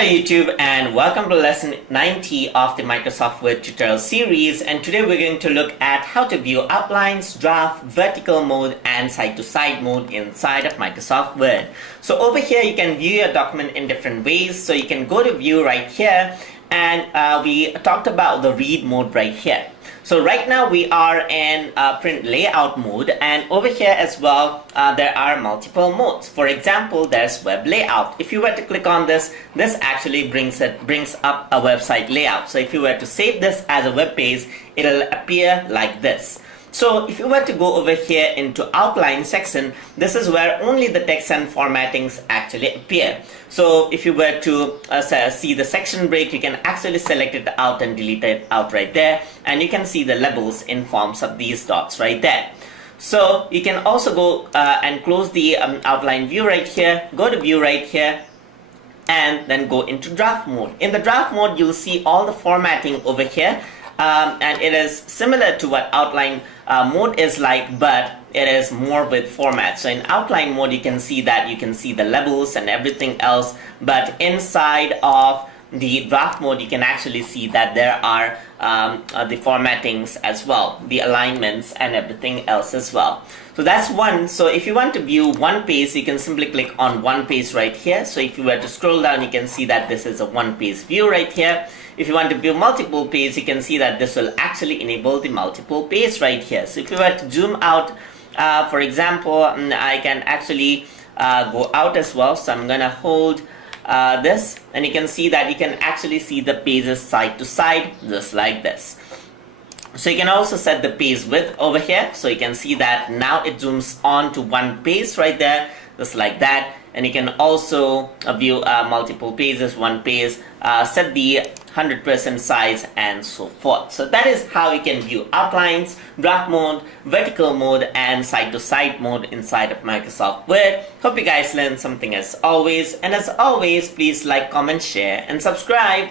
Hello YouTube and welcome to lesson 90 of the Microsoft Word tutorial series, and today we're going to look at how to view outlines, draft, vertical mode and side-to-side mode inside of Microsoft Word. So over here you can view your document in different ways. So you can go to view right here, and we talked about the read mode right here. So right now we are in print layout mode, and over here as well there are multiple modes. For example, there's web layout. If you were to click on this, this actually brings up a website layout. So if you were to save this as a web page, it'll appear like this. So if you were to go over here into outline section, this is where only the text and formattings actually appear. So if you were to see the section break, you can actually select it out and delete it out right there, and you can see the labels in forms of these dots right there. So you can also go and close the outline view right here, go to view right here, and then go into draft mode. In the draft mode, you'll see all the formatting over here. And it is similar to what outline mode is like, but it is more with format. So in outline mode you can see the labels and everything else, but inside of the draft mode you can actually see that there are the formattings as well, the alignments and everything else as well. So that's one. So if you want to view one page, you can simply click on one page right here. So if you were to scroll down, you can see that this is a one page view right here. If you want to view multiple pages, you can see that this will actually enable the multiple page right here. So if you were to zoom out, for example, I can actually go out as well. So I'm gonna hold this, and you can see that you can actually see the pages side to side just like this. So you can also set the page width over here. So you can see that now it zooms on to one page right there, just like that. And you can also view multiple pages, one page, set the 100% size and so forth. So that is how you can view outlines, draft mode, vertical mode and side-to-side mode inside of Microsoft Word. Hope you guys learned something as always, and as always, please like, comment, share and subscribe.